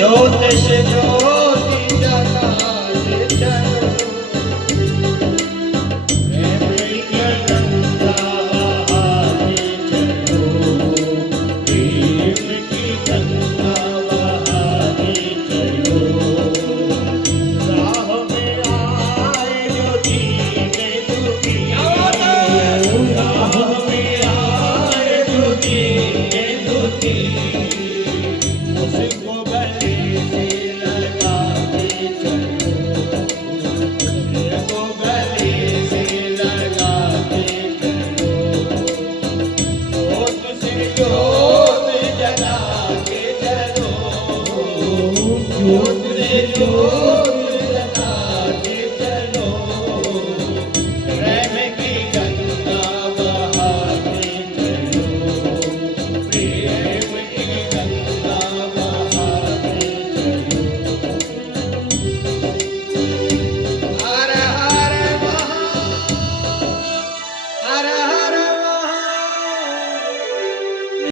ज्योत से ज्योति जलाते चलो, प्रेम की गंगा बहाते चलो, प्रेम की गंगा बहाते चलो। राह में आए जो जीने दुखी, राह में आए जो जीने दुखी, उसको गले से लगाते चलो, उसको गले से लगाते चलो। ज्योत से ज्योत जला के चलो, ज्योत से ज्योत